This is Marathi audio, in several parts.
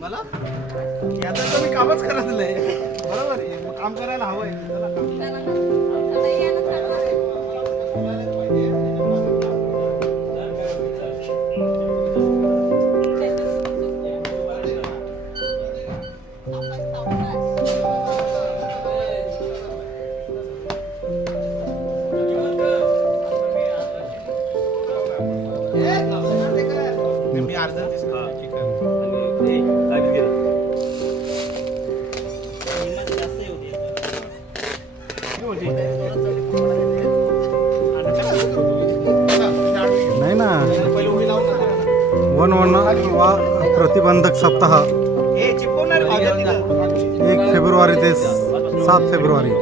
मला याचा तर मी कामच करत नाही बरोबर आहे मग काम करायला हवंय मी अर्धा नाही ना वन वा प्रतिबंधक सप्ताह 1 फेब्रुवारी ते 7 फेब्रुवारी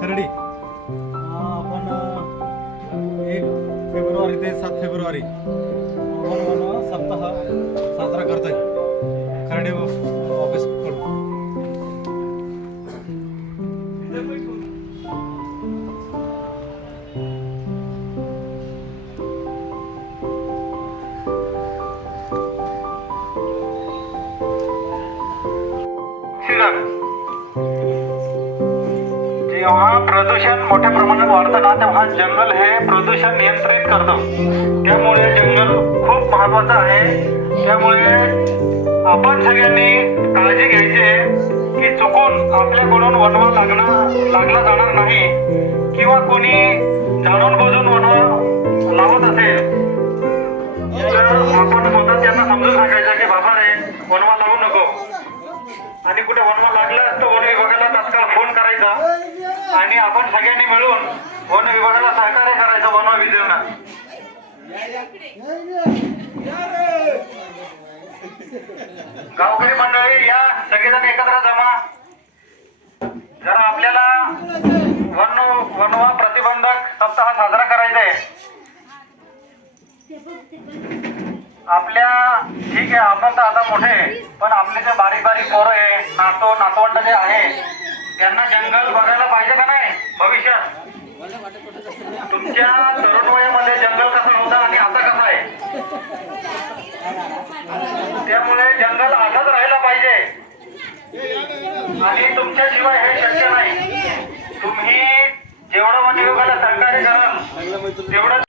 खरडी आपण 1 फेब्रुवारी ते 7 फेब्रुवारी वन सप्ताह साजरा करतोय खरडे ऑफिस कडून जेव्हा प्रदूषण मोठ्या प्रमाणात वाढतं ना तेव्हा जंगल हे प्रदूषण नियंत्रित करतं. त्यामुळे जंगल खूप महत्वाचं आहे. त्यामुळे आपण सगळ्यांनी काळजी घ्यायची की चुकून आपल्याकडून वनवा लागला जाणार नाही किंवा कोणी जाणून बुजून वनवा लावत असेल तर आपण स्वतः त्यांना समजून सांगायचं की बाबा रे वनवा लावू नको आणि कुठे वनवा लागला तर वन विभागाला तात्काळ फोन करायचा आणि आपण सगळ्यांनी मिळून वन विभागाला सहकार्य करायचं वनवा विजवण्यात. गावकरी मंडळी या सगळेजण एकत्र जमा. जरा आपल्याला वनवा प्रतिबंधक सप्ताह साजरा करायचा आहे. आपल्या ठीक आहे आपण तर आता मोठे पण आपले जे बारीक बारीक पोरं आहे नातवंड जे आहे त्यांना जंगल बघायला पाहिजे का नाही भविष्यात. तुमच्या तरुण वयामध्ये जंगल कसं होतं आणि आता कसं आहे त्यामुळे जंगल आजच राहायला पाहिजे आणि तुमच्याशिवाय हे शक्य नाही. तुम्ही जेवढं वन विभागाला सहकार्य कराल तेवढं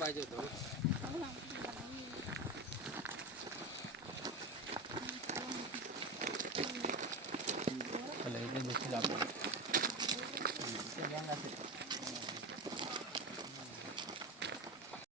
पाहिजे होतं